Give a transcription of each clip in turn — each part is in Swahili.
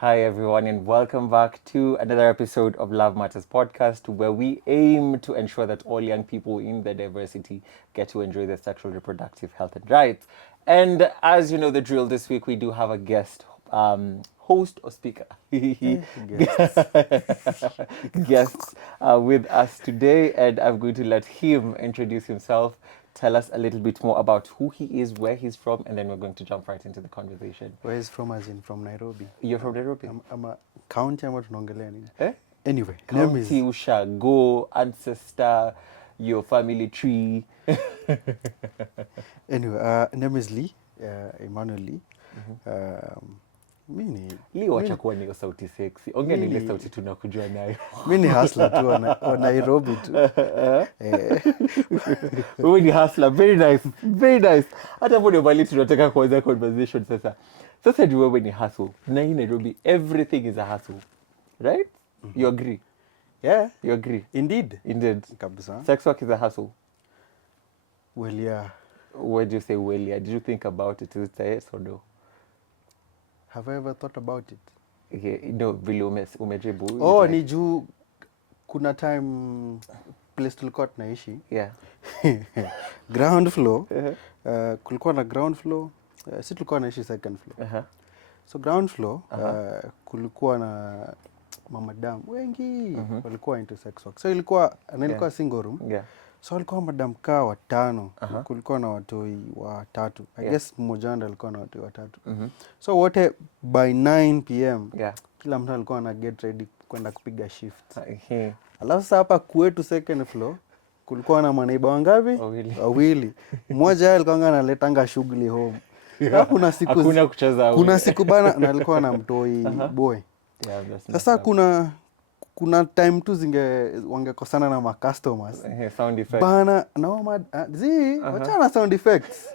Hi, everyone, and welcome back to another episode of Love Matters podcast, where we aim to ensure that all young people in the diversity get to enjoy their sexual reproductive health and rights. And as you know the drill, this week we do have a guest host or speaker guests with us today, and I'm going to let him introduce himself, tell us a little bit more about who he is, where he's from, and then we're going to jump right into the conversation. Where is from, as in from Nairobi? You're from Nairobi? I'm a county ama tunaongelea nini? Eh? Anyway, County, ushago, ancestor, your family tree. Anyway, name is Lee, Emmanuel Lee. Mimi Lee wacha kuwa ni sauti sexy. Ongea ni ile sauti tunakujua nayo. Mimi ni hustler tu wa Nairobi tu. Wewe ni hustler, very nice, very nice. Hata hapo ndio bali tunataka kuanza conversation sasa. Sasa ndio wewe ni hustle. Na hii Nairobi everything is a hustle. Right? You agree? Yeah, You agree? indeed. Indeed. Kabisa. Sex work is a hustle. Well, yeah. Why do you say well, yeah? Did you think about it? Is it a yes or no? Have I ever thought about it? Okay, no, vile umejibu. Oh, ni juu kuna time place tulikuwa tunaishi. Yeah. Ground floor. Kulikuwa na ground floor. Si tulikuwa naishi second floor. So ground floor kulikuwa na mamadam wengi walikuwa into sex work. So ilikuwa single room. Yeah. So walikuwa madam kaa watano. Kulikuwa na watoi watatu. I guess mmoja wao alikuwa na watoi watatu. So wote by 9 p.m. Kila mtu alikuwa na get ready kwenda kupiga shift. Alafu sasa hapa kwetu second floor kulikuwa na maneiba wangapi? Wawili. Mmoja alikuwa analetanga shughuli home. Kuna siku hakuna kucheza. Kuna siku bana na alikuwa na mtoi boy. Yeah, sasa kuna time tu wangekosana na ma customers. Sound effects. Bana wachana sound effects.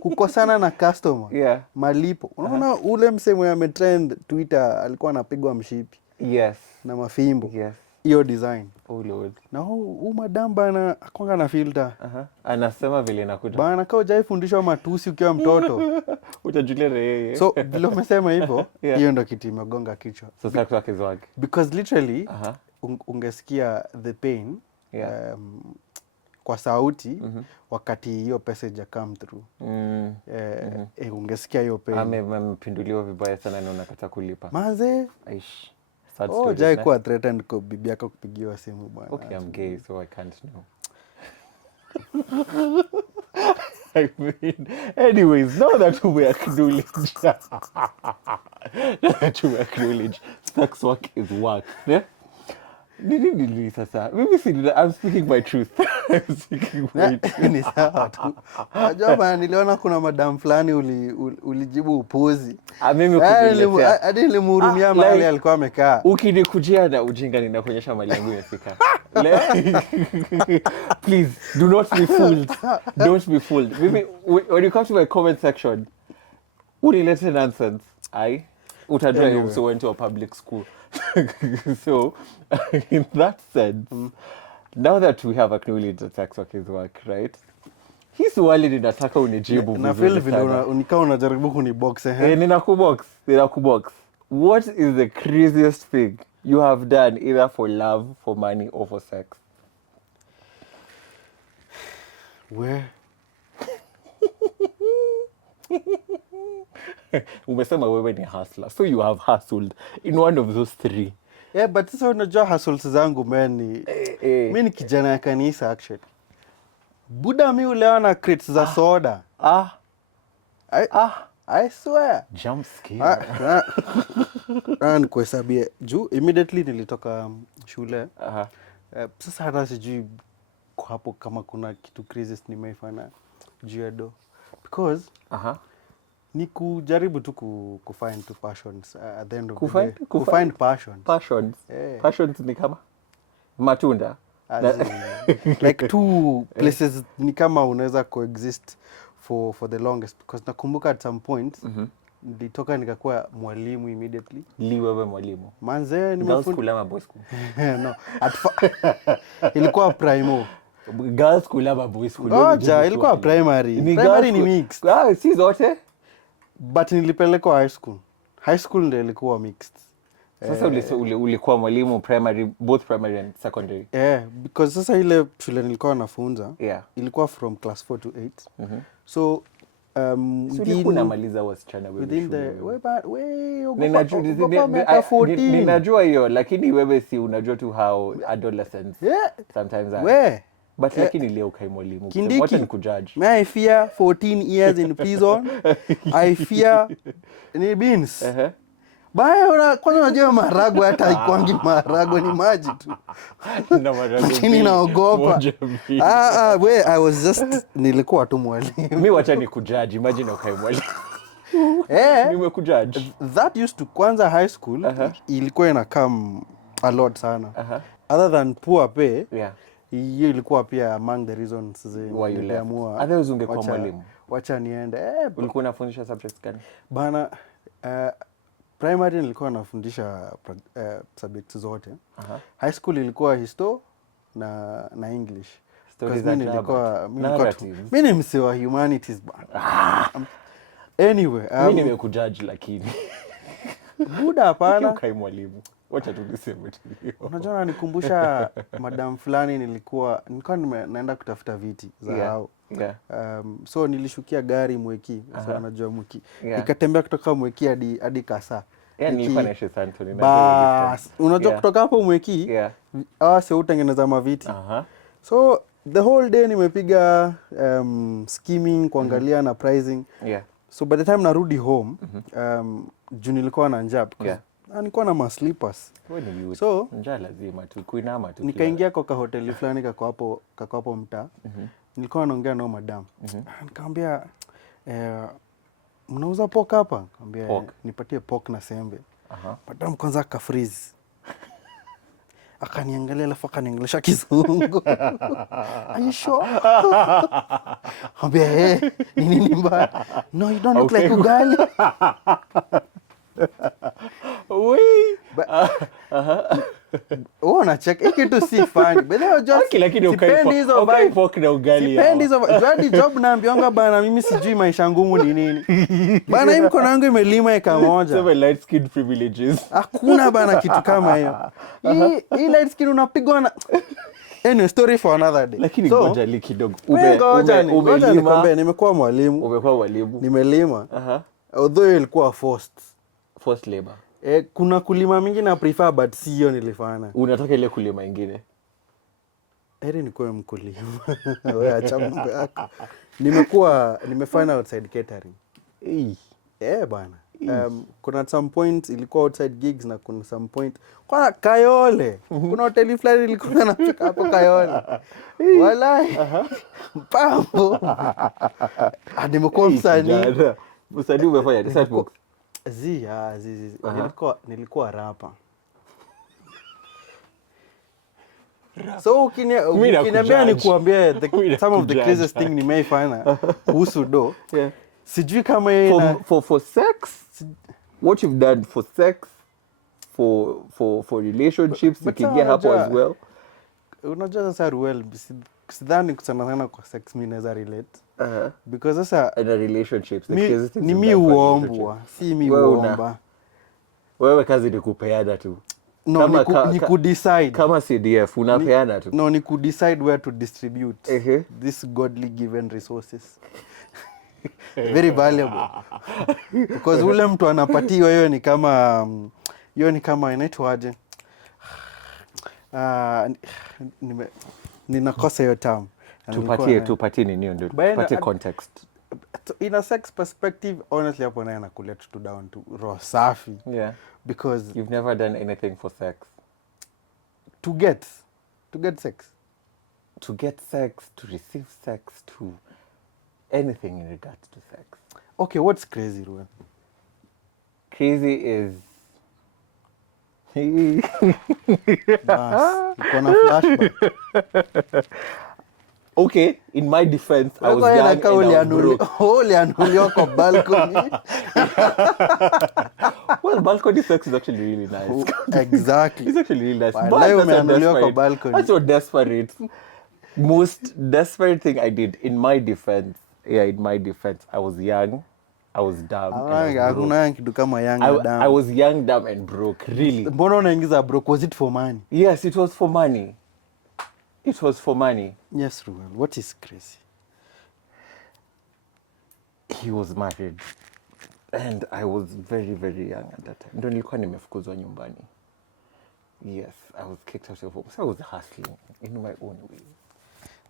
Kukosana na customer. Yeah. Malipo. Unaona ule msemo ya trend Twitter alikuwa anapigwa mshipi. Yes. Na mafimbo. Yes. Hiyo design. Oh Lord. Na huu madam bana akwanga na filter. Anasema vile inakuja. Bana kama hujaifundishwa matusi ukiwa mtoto. Utajulia yeye. So vile umesema hivyo, hiyo ndo kitu imegonga kichwa. So sex work is work. Because literally ungesikia the pain kwa sauti wakati hiyo passage come through. Ungesikia hiyo pain. Amepinduliwa vibaya sana na unakata kulipa. Manze. Aish. Jai kuwa threatened kwa bibi yako kupigiwa simu bwana. Okay, I'm gay, so I can't know. I mean, anyways, now that we acknowledge sex work is work. Yeah? Nini sasa? Mimi I'm speaking my truth. I'm speaking my truth. Ni sawa tu. Unajua bana niliona kuna madam fulani ulijibu upuzi. Mimi kujiletea. Hadi nilimhurumia mahali alikuwa amekaa. Ukinikujia na ujinga ninakuonyesha mali yangu imefika. Please, do not be fooled. Don't be fooled. Mimi, when you come to my comment section, unilete nonsense. Utajua you also went to a public school. So, in that sense, now that we have acknowledged that sex work is work, right? Hii swali ninataka unijibu na feel vile unikao unajaribu kunibox ninakubox. What is the craziest thing you have done either for love, for money, or for sex? Where? Umesema wewe ni hustler, so you have hustled in one of those three. Yeah, but sasa unajua hustles zangu mimi ni kijana ya kanisa actually. Buda mi ulewa na crates za soda. I swear. Jump scare. Nikuhesabie juu immediately nilitoka shule. Sasa hata sijui kwa hapo kama kuna kitu crazy nimeifanya juu ya do. Because ni kujaribu tu kufind two passions at the end of the day. Kufind passions. Passions? Passions ni kama? Matunda? Like two places ni kama unaweza coexist for the longest. Because nakumbuka at some point, nilitoka nikakuwa mwalimu immediately. Wewe mwalimu? Manze ni girls school ama boys school? No. Ilikuwa primo. Girls school ama boys school? Ilikuwa primary. Primary ni mixed. Si zote? But nilipelekwa high school. high school ndio ilikuwa mixed. Sasa ulikuwa mwalimu primary, both primary and secondary? Because sasa ile shule nilikuwa nafunza ilikuwa from class 4 to 8. So ulikuwa unamaliza wasichana ninajua hiyo, lakini wewe si unajua tu how adolescents sometimes are. But lakini leo ukai mwalimu, wacha nikujudge. I fear 14 years in prison. I fear ni beans. Baya kwanza unajua maharagwe hata haikwangi maharagwe, ni maji tu. Na maharagwe. Lakini naogopa. I was just nilikuwa tu mwalimu. Mimi wacha nikujudge, imagine ukai mwalimu. Nimekujudge. That used to kwanza high school ilikuwa ina come a lot sana. Other than poor pay. Hiyo ilikuwa pia among the reasons niliamua. Otherwise ungekuwa mwalimu. Wacha niende. Ulikuwa unafundisha subjects gani? Bana primary nilikuwa nafundisha subjects zote. High school ilikuwa histo na English. Mimi ni msee wa humanities bana. Anyway, mimi nimekujudge lakini. Buda hapana. Ukai mwalimu. Wacha tu niseme tu. Unajua nanikumbusha madam fulani nilikuwa naenda kutafuta viti za hao. So nilishukia gari Mweki, sasa anajua Mweki. Nikatembea kutoka Mweki hadi Kasa. Nilikuwa naishi Santoni. Unajua kutoka hapo Mweki, sio utengeneza maviti. So the whole day nimepiga skimming kuangalia na pricing. So by the time narudi home, juu nilikuwa na njaa. Nilikuwa na maslippers. So njaa lazima tu kuinama tu. Nikaingia kwa hoteli fulani kako hapo mtaa. Nilikuwa naongea na madam. Nikamwambia mnauza pork hapa? Nikamwambia nipatie pork na sembe. Madam kwanza ka freeze. Akaniangalia alafu akaniangalisha Kizungu. Are you sure? Nikamwambia nini mbaya? No, you don't look like ugali. Unacheka hiki tu si funny. But they just lakini ukai pork na ugali. Sipendi hizo jadi job na ambionga bana, mimi sijui maisha ngumu ni nini. Bana hii mkono wangu imelima eka moja. Seven light skin privileges. Hakuna bana kitu kama hiyo. Hii light skin unapigwa na anyway, story for another day. Lakini ngoja kidogo. Umelima. Nimekuwa mwalimu. Umekuwa mwalimu. Nimelima. Although ilikuwa forced labor. Kuna kulima mingi na prefer but si hiyo nilifanya. Unataka ile kulima ingine? Nikuwe mkulima. Wewe acha mambo yako. Nimefanya outside catering. Bana. Kuna some point ilikuwa outside gigs na kuna some point kwa Kayole. Kuna hoteli fulani ilikuwa napika hapo Kayole. Walai. Pambo. Nimekuwa msanii. Msanii umefanya research box. Nilikuwa rapa. So ukiniambia nikuambia some of the craziest thing nimeifanya kuhusu do. Sijui kama for sex, what you've done for sex, for relationships, ikiingia hapo as well. Unajua sasa Ruel, sidhani kusana sana kwa sex mimi naweza relate. Because sasa in a relationships ni mimi uombwa, si mimi uomba. Wewe kazi ni kupeana tu. No, ni kudecide. Kama CDF unapeana tu. No, ni kudecide where to distribute this godly given resources. Very valuable. Because ule mtu anapatiwa hiyo ni kama inaitwaje? Ninakosa hiyo term. Tupatie nini ndio? Tupatie context. In a sex perspective, honestly hapo naye nakulet to down to raw safi. Because you've never done anything for sex. To get sex. To get sex, to receive sex, to anything in regards to sex. Okay, what's crazy, Ruel? Crazy is Uko na flashback. Okay, in my defense, I was young and I was broke. Ulianuliwa kwa balcony. Well, balcony sex is actually really nice. Exactly. It's actually really nice. That's so desperate. Most desperate thing I did in my defense, I was young I was dumb. And I was broke. Hakuna kitu kama young na I dumb. was young, dumb, and broke. Really. Mbona unaingiza broke? Was it for money? Yes, it was for money. It was for money. Yes, Ruel. What is crazy? He was married. And I was very, very young at that time. Ndo nilikuwa nimefukuzwa nyumbani. Yes, I was kicked out of home. So I was hustling in my own way.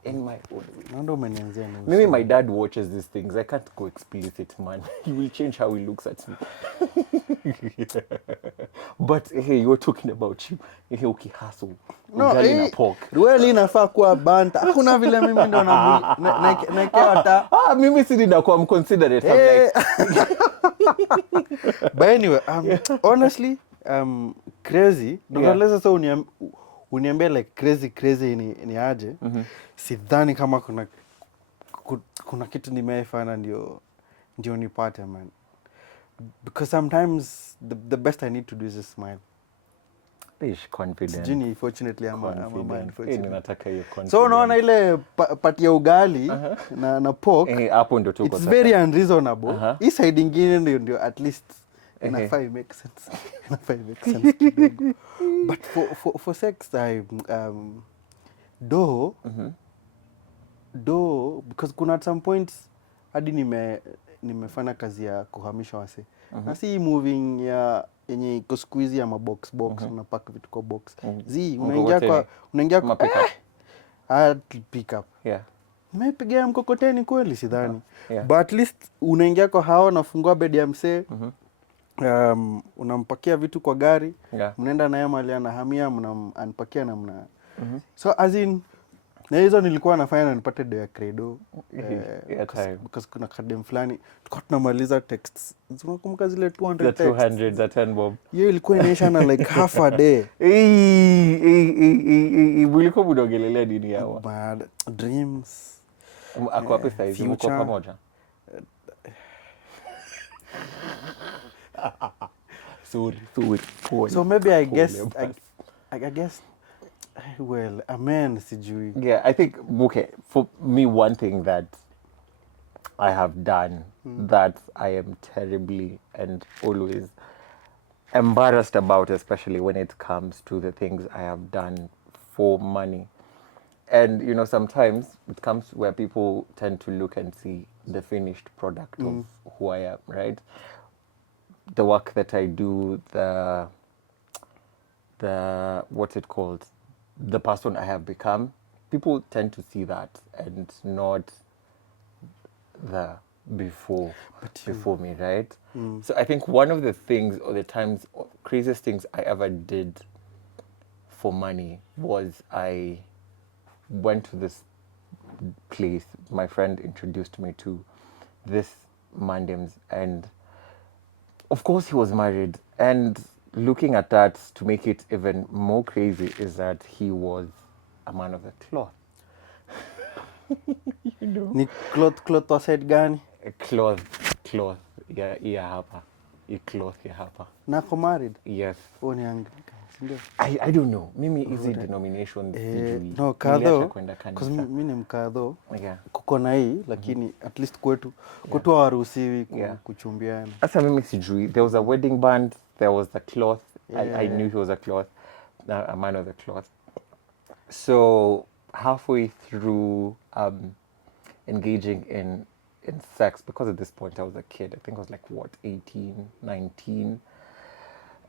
In my own way. Nando umenianzia na Maybe my dad watches these things. I can't go explicit, man. He will change how he looks at me. But hey, you're talking about you. Hey, ukihustle. No, Ugali na pork. Ruel inafaa kuwa banta. Hakuna vile mimi ndo naekea hata. Mimi si ninakuwa mconsiderate. I'm like, But anyway, honestly, crazy. Ndio sasa uniambia like crazy ni aje. Sidhani kama kuna kitu nimeifanya ndio nipate, man. Because sometimes the best I need to do is just smile. Confident. Sijui fortunately I'm unfortunately. Ninataka hiyo confidence. So unaona ile pati ya ugali na pork. Hapo ndio tuko It's sasa. very unreasonable. Hii side ingine ndio at least inafaa make sense. Inafaa make sense kidogo. But for sex time do because kuna at some points hadi nimefanya kazi ya kuhamisha wase. Na si moving ya yenye iko squeeze ya box unapack vitu kwa box. Unaingia kwa pick up. Yeah. Nimepigia mkokoteni kweli sidhani. But at least unaingia kwa hao nafungua bed ya msee. Unampakia vitu kwa gari. Mnaenda naye mahali anahamia, mnampakia na mna. So as in na hizo nilikuwa nafanya na nipate do ya credo. Because kuna kadem fulani tulikuwa tunamaliza texts. Unakumbuka zile 200 texts? 200 za 10 bob. Hiyo ilikuwa inaisha na like half a day. Mulikuwa mnaongelelea nini hawa? Bad dreams. Ako wapi sasa hivi? Mko pamoja? Sorry. So maybe I guess well, amen, sijui. Yeah, I think, okay, for me, one thing that I have done that I am terribly and always embarrassed about, especially when it comes to the things I have done for money. And, you know, sometimes it comes where people tend to look and see the finished product of who I am, right? The work that I do, the what's it called? The person I have become, people tend to see that and not the before me, right? So I think one of the things or the times, craziest things I ever did for money was I went to this place. My friend introduced me to this Mandem's, and of course he was married. And looking at that, to make it even more crazy, is that he was a man of the cloth. You know? Ni cloth wa side gani? Cloth. Yeah, hapa. Cloth ya hapa. Nako married? Yes. Ni Anglican. I don't know. Mimi hizi denominations sijui. No, kadho. Because mimi ni mkadho. Yeah. Kuko na hii, lakini at least kwetu hawaruhusiwi kuchumbiana. Sasa mimi sijui. There was a wedding band. There was the cloth. I knew he was a cloth. A man of the cloth. So halfway through engaging in sex, because at this point I was a kid. I think I was like, 18, 19.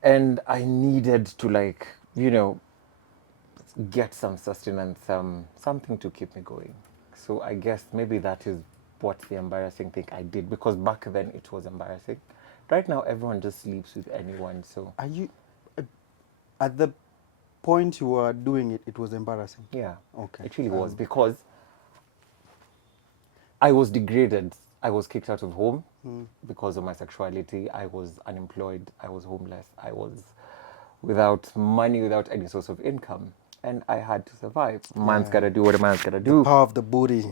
And I needed to, like, you know, get some sustenance, something to keep me going. So I guess maybe that is what's the embarrassing thing I did, because back then it was embarrassing. Right now everyone just sleeps with anyone. So are you at the point you were doing it? It was embarrassing. Yeah. Okay. It really was, because I was degraded. I was kicked out of home because of my sexuality. I was unemployed. I was homeless. I was without money, without any source of income. And I had to survive. Man's got to do what a man's got to do. The power of the booty.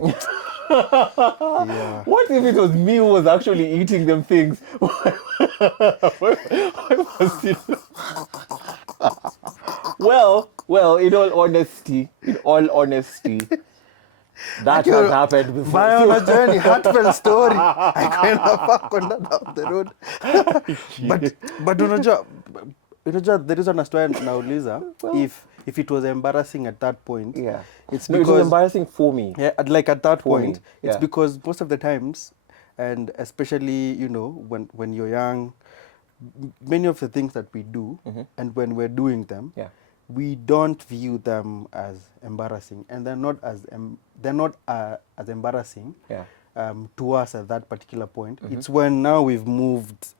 Yeah. What if it was me who was actually eating them things? Why was it? Well, in all honesty, That has happened before. Vaya unajua ni heartfelt story. Akaenda pa kwenda down the road. But unajua the reason as to why nauliza if it was embarrassing at that point, it's because it was embarrassing for me. Yeah, like at that point, it's because most of the times, and especially when you're young, many of the things that we do, and when we're doing them, we don't view them as embarrassing, and they're not as embarrassing to us at that particular point. It's when now we've moved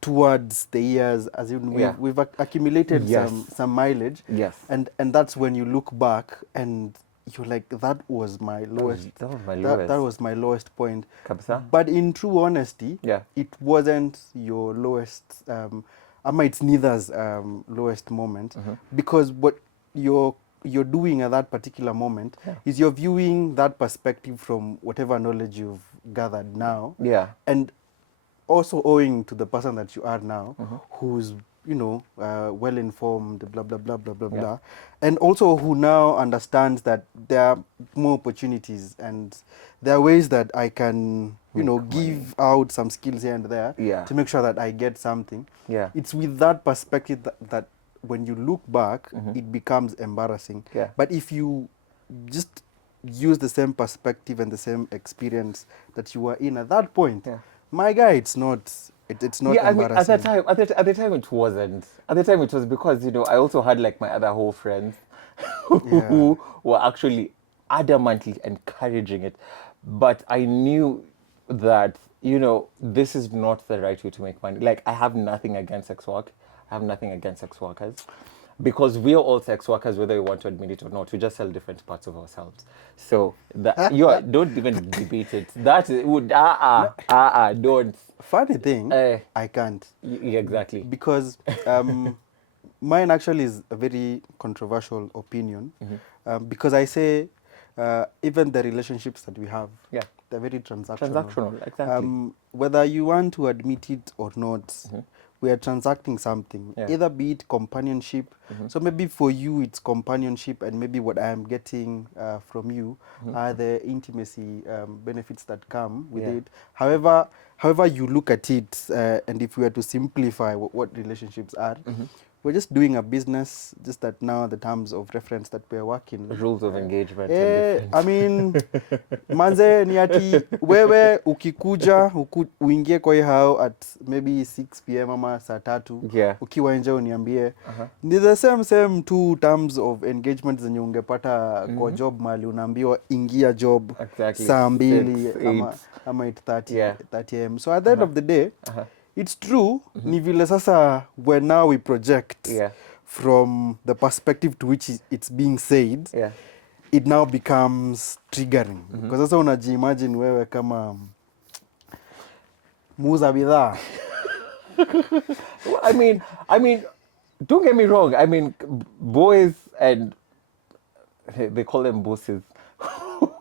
towards the years, as in we've accumulated some mileage, and that's when you look back and you're like, that was my lowest. That was my lowest point. But in true honesty, it wasn't your lowest. It's neither's lowest moment, because what you're doing at that particular moment is you're viewing that perspective from whatever knowledge you've gathered now, and also owing to the person that you are now, who's well informed, blah blah blah blah blah blah, and also who now understands that there are more opportunities and there are ways that I can give out some skills here and there to make sure that I get something. It's with that perspective that when you look back, it becomes embarrassing. But if you just use the same perspective and the same experience that you were in at that point, my guy, it's not embarrassing. I mean, at the time it wasn't. At the time it was because I also had like my other whole friends who were actually adamantly encouraging it, but I knew that this is not the right way to make money. Like, I have nothing against sex work. I have nothing against sex workers, because we are all sex workers, whether we want to admit it or not. We just sell different parts of ourselves. So don't even debate it. That would don't. Funny thing, I can't. Exactly. Because mine actually is a very controversial opinion, because I say even the relationships that we have, they're very transactional. Exactly. Whether you want to admit it or not, we are transacting something, either be it companionship. So maybe for you it's companionship, and maybe what I am getting from you are the intimacy benefits that come with it. However you look at it, and if we were to simplify what relationships are, we're just doing a business, just that now the terms of reference that we're working with. Rules of engagement. I mean, manze ni ati wewe ukikuja uingie kwa hii hao at maybe 6 p.m. ama saa 3, ukiwa nje uniambie, ni the same two terms of engagement zenye ungepata kwa job mali unaambiwa ingia job saa 2 ama 8:30 am. So at the end of the day, it's true, ni vile sasa when now we project from the perspective to which it's being said, it now becomes triggering. Because sasa unajiimagine wewe kama muuza bidhaa. I mean, don't get me wrong. I mean, boys, and they call them bosses.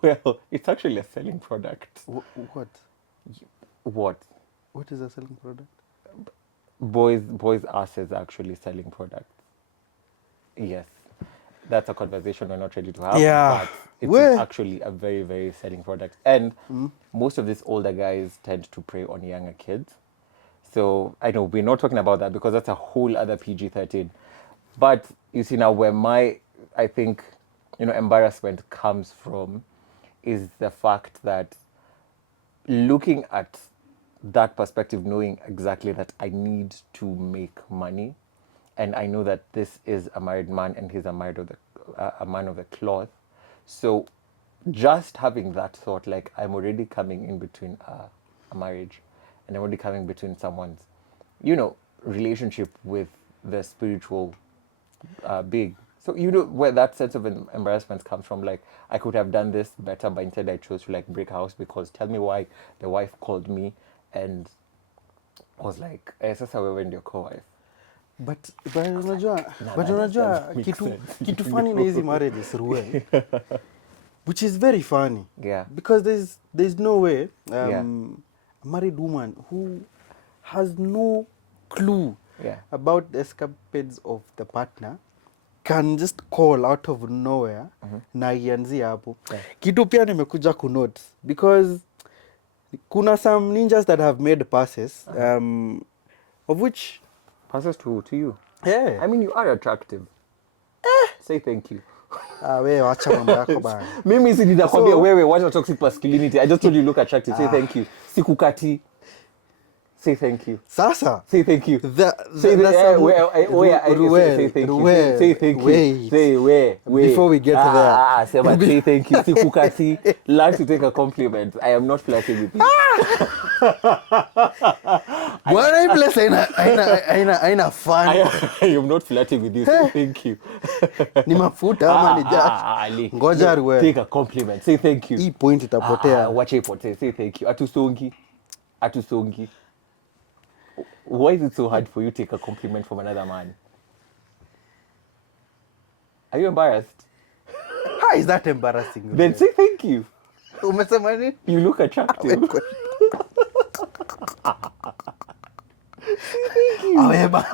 Well, it's actually a selling product. What? What is a selling product? Boys' asses are actually selling products. Yes. That's a conversation we're not ready to have. Yeah. But it's actually a very, very selling product. And most of these older guys tend to prey on younger kids. So I know we're not talking about that because that's a whole other PG-13. But you see now where I think, embarrassment comes from is the fact that looking at that perspective, knowing exactly that I need to make money, and I know that this is a married man and he's a man of the cloth. So just having that thought, like, I'm already coming in between a marriage, and I'm already coming between someone's, relationship with the spiritual being. So where that sense of embarrassment comes from. Like, I could have done this better, but instead I chose to break house, because tell me why the wife called me and was like, sasa wewe ndio co-wife. But unajua kitu funny na hizi marriages Ruel, which is very funny. Because there's no way a married woman who has no clue about the escapades of the partner can just call out of nowhere na ianzie hapo. Kitu pia nimekuja kunote because kuna some ninjas that have made passes of which passes to you. Yeah. I mean, you are attractive. Say thank you. Wewe wacha mambo yako bana. Mimi si nitakwambia wewe wacha toxic masculinity. I just told you look attractive. Say thank you. Sikukati. Say thank you. Sasa. Say thank you. Say thank you. Say thank you. Say where. Before we get there. Say thank you. Sikukati. Learn to take a compliment. I am not flirting with you. Bwana plus aina fun. I am not flirting with you. Say thank you. Ni mafuta ama ni jasho? Ngoja ruwe. Take a compliment. Say thank you. Hii point itapotea. Wacha ipotee. Say thank you. Atusongi. Why is it so hard for you to take a compliment from another man? Are you embarrassed? How is that embarrassing? Then say thank you. Umesema nini? You look attractive. Aweba.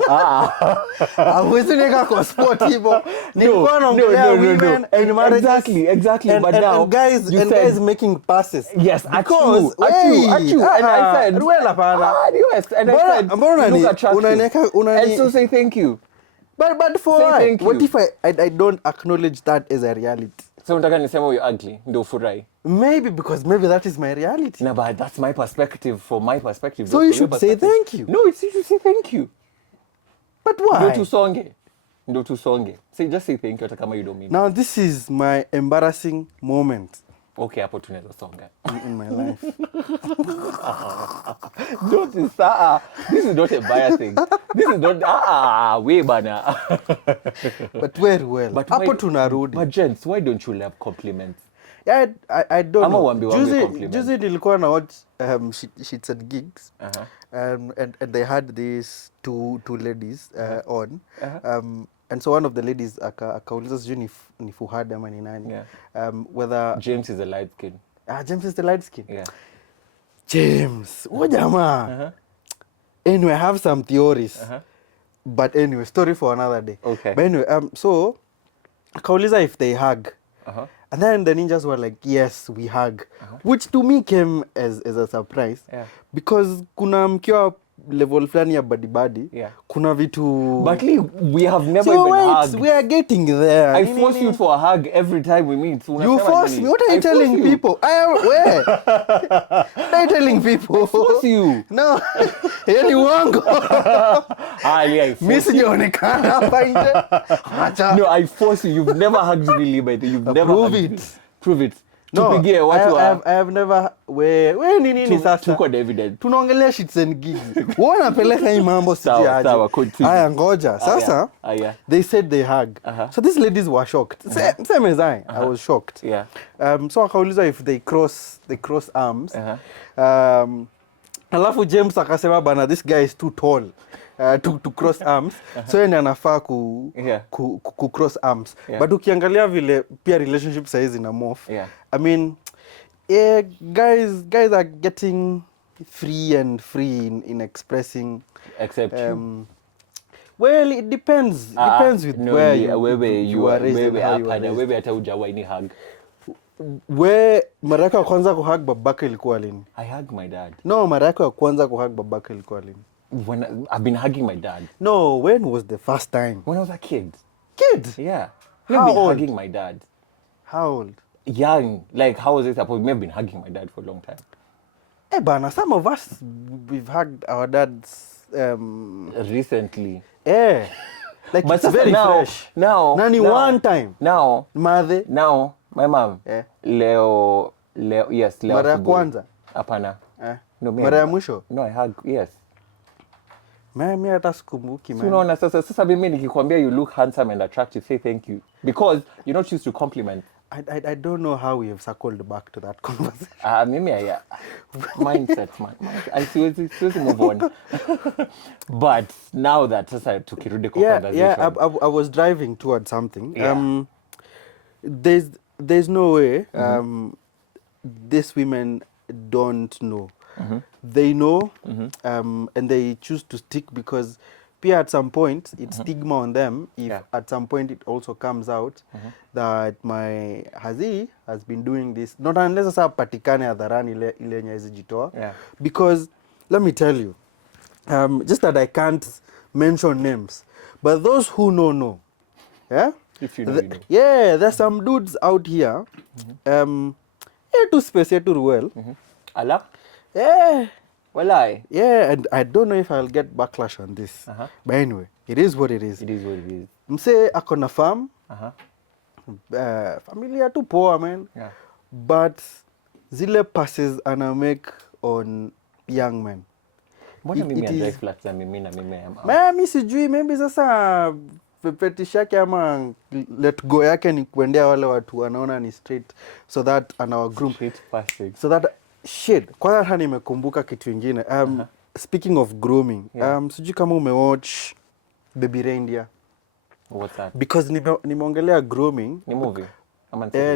Hawezi nika kwa sport hivyo. Nilikuwa naongelea women and marriages. Exactly. And, but now guys making passes. Yes, at you. And I said, Ruela pana. Yes, and I said, you look attractive. And so say thank you. But for what? What if I don't acknowledge that as a reality? So unataka niseme you're ugly, ndio furahi. Maybe because that is my reality. No, but that's my perspective. From my perspective. So you should say thank you. No, it's you should say thank you. But why? Ndio tusonge. Just say thank you hata kama you don't mean. Now this is my embarrassing moment. Okay, hapo tunaweza songa. In my life. This is not embarrassing. This is not way bana. But very well. But hapo tunarudi. But gents, why don't you love compliments? Yeah, I don't know. Juzi nilikuwa na watch Shits and Gigs. And they had these two ladies on. And so one of the ladies akauliza sijui ni Fuhad ama ni nani. Whether James is the light skin. James is the light skin. Yeah. James, jamaa. Anyway, I have some theories. But anyway, story for another day. Okay. But anyway, so akauliza if they hug. And then the ninjas were like, yes, we hug. Which to me came as a surprise. Yeah. Because kuna mkiwa level flani ya badi. Yeah. Kuna vitu... But Lee, we have never even hugged. We are getting there. I force you for a hug every time we meet. You force me? What are you telling people? Where? What are you telling people? I force you. No. Heli wango. I force you. Sijaonekana hapa nje. No, I force you. You've never hugged me, Lee. You've never hugged me. Prove it. No, I have never... We nini sasa? Tuko evidence. Tunaongelea Shits and Gigs. Wanapeleka hii mambo sijui aje. Sawa, continue. Aya ngoja. Sasa, they said they hug. So these ladies were shocked. Same as I was shocked. Yeah. So akauliza if they cross arms. Alafu James akasema bana, this guy is too tall. To cross arms. So yeye anafaa ku cross arms. But ukiangalia vile pia relationship saizi na morph. I mean, guys are getting free in expressing. Except you. Well, it depends. Depends with where you are raised and how you are raised. Wewe hata hujawahi ni hug. Mara yako ya kwanza kuhug babaka ilikuwa lini? I hug my dad. No, mara yako ya kwanza kuhug babaka ilikuwa lini? When I've been hugging my dad. No, when was the first time? When I was a kid. Kid? Yeah. How been old? Hugging my dad. How old? Young. Like, how was it supposed? We've been hugging my dad for a long time. Bana, some of us, we've hugged our dads... recently. Like, but it's very fresh. Nani one time? Now. Mother? Now, my mom. Leo, yes, Leo. Mara ya kwanza? Hapana. No, mara ya mwisho? No, I hug, yes. Mimi hata sikumbuki man. Unaona sasa mimi nikikwambia you look handsome and attractive, say thank you. Because you're not used to compliment. I don't know how we have circled back to that conversation. Mimi mindset man. I seriously move on. But now that sasa tukirudi kwa conversation. Yeah, I was driving towards something. Yeah. There's no way these women don't know. They know, and they choose to stick because pia at some point it's stigma on them if at some point it also comes out that my Hazi has been doing this, not unless sasa patikane hadharani ile yenye hizijitoa, because let me tell you, just that I can't mention names, but those who know, yeah, if you know, you know. Yeah, there's some dudes out here, to space yetu Ruel. Ala? Yeah. Walai. Yeah, and I don't know if I'll get backlash on this. But anyway, it is what it is. It is what it is. Mse ako na farm. Familia tu poa, man. Yeah. But zile passes ana make on young men. Mbona mimi adrive flats za mimi na mimi mimi sijui, maybe sasa fetish yake ama let go yake ni kuendea wale watu wanaona ni straight, so that anawa groom so that shit. Kwa hata nimekumbuka kitu kingine. Speaking of grooming, sijui kama umewatch Baby Reindeer. What's that? Because nimeongelea grooming. Ni movie?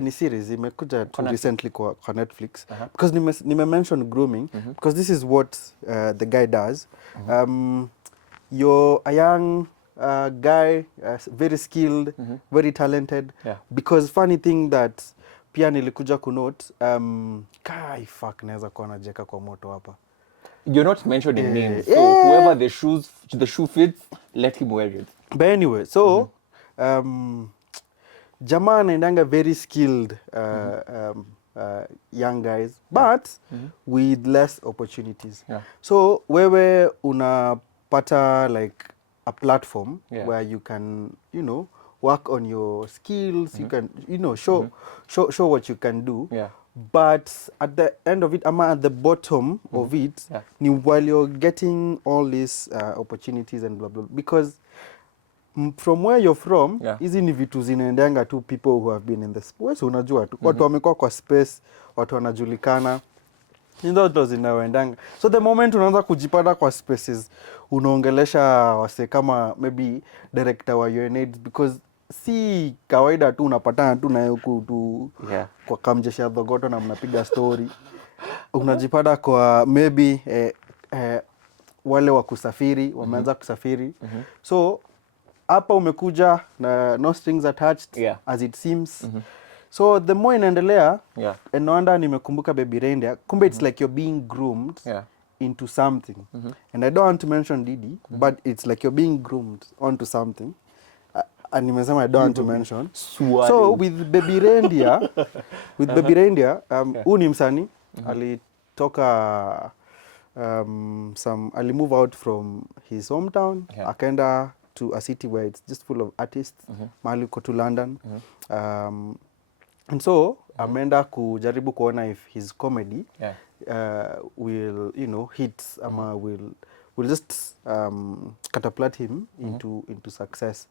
Ni series imekuja recently kwa Netflix. Because nime-mention grooming, because this is what the guy does. You're a young guy, very skilled, very talented. Because funny thing that pia nilikuja kunote, fuck, naweza kuwa najeka kwa moto hapa. You're not mentioning names, so whoever the shoe fits, let him wear it. But anyway, so jamaa anaendanga very skilled young guys, but with less opportunities. So wewe unapata like a platform where you can, work on your skills, you can, show what you can do. But at the end of it, at the bottom of it, while you're getting all these opportunities and blah blah, because from where you're from, hizi ni vitu zinaendanga tu people who have been in the space. Unajua tu watu wamekuwa kwa space, watu wanajulikana, ndio zinaendanga. So the moment unaanza kujipata kwa spaces, unaongelesha wase kama maybe director wa UNAIDS, because si kawaida tu unapatana tu na huku tu kwa kamjesha Thogoto na mnapiga story. Unajipata kwa maybe wale wa kusafiri, wameanza kusafiri. So hapa umekuja na no strings attached, as it seems. So the more inaendelea, and no wonder nimekumbuka Baby Reindeer, kumbe it's like you're being groomed into something. And I don't want to mention Didi, but it's like you're being groomed onto something. And nimesema I don't want to mention. So with Baby Reindeer, ni msanii, alitoka alimove out from his hometown, akaenda to a city where it's just full of artists, mahali uko to London. And so ameenda kujaribu kuona if his comedy will, hit, ama will just catapult him into success.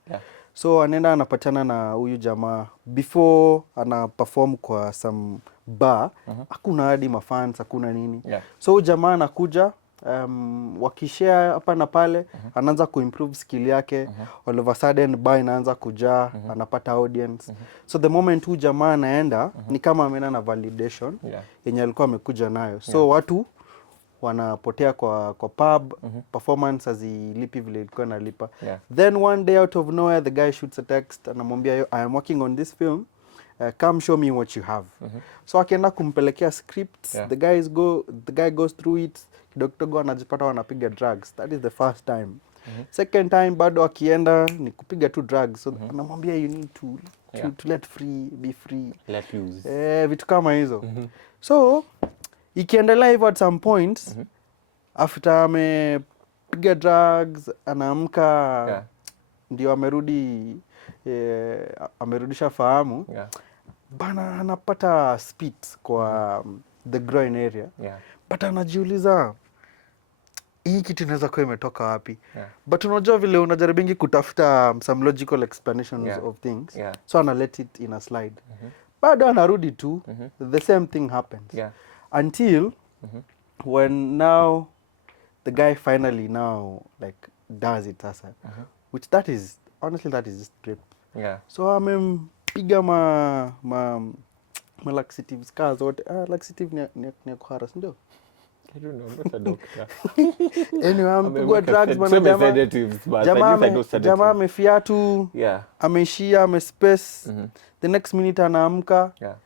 So anaenda anapatana na huyu jamaa before ana perform kwa some bar. Hakuna hadi mafans, hakuna nini. So huyu jamaa anakuja, wakishare hapa na pale, anaanza kuimprove skill yake. All of a sudden bar inaanza kujaa, anapata audience. So the moment huyu jamaa anaenda, ni kama ameenda na validation yenye alikuwa amekuja nayo. So watu wanapotea kwa pub, performance hazilipi vile ilikuwa inalipa. Then one day out of nowhere the guy shoots a text, anamwambia I am working on this film, come show me what you have. So akienda kumpelekea scripts, the guy goes through it, kidogo anajipata wanapiga drugs. That is the first time. Second time bado akienda ni kupiga tu drugs. So anamwambia you need to be free, let loose, vitu kama hizo. So ikiendelea hivyo at some point, after amepiga drugs, anaamka, ndio amerudisha fahamu, bana anapata spit kwa the groin area. But anajiuliza, hii kitu inaweza kuwa imetoka wapi? But unajua vile unajaribingi kutafuta some logical explanations of things. So ana let it in a slide. Bado anarudi tu, the same thing happens. Until when now the guy finally now like does it asa. Which honestly that is just trip. So amempiga ma laxative scars, what laxative ni kuharas ndio. I don't know, I'm not a doctor. Anyway, amepigwa drugs bwana, Some sedatives, but at least I know sedatives. jamaa amefiatu, Yeah. ameishia, amespace. The next minute anaamka. Yeah.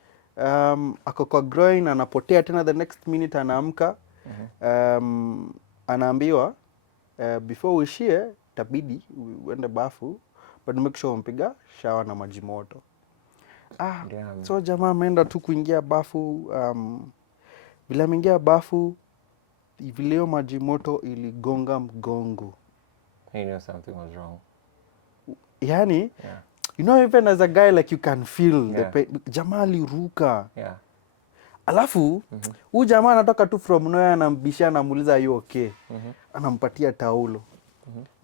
Ako kwa groin, anapotea tena, the next minute anaamka. Anaambiwa before uishie tabidi uende bafu, but make sure umpiga shower na maji moto. So jamaa ameenda tu kuingia bafu, vile ameingia bafu, vileo maji moto iligonga mgongo. He knew something was wrong. Yani, yeah. You know, even as a guy, like, you can feel yeah. the pain. Jamaa aliruka. Yeah. Alafu, huyu jamaa anatoka tu from nowhere, anambishia, anamuuliza are you okay? Anampatia taulo.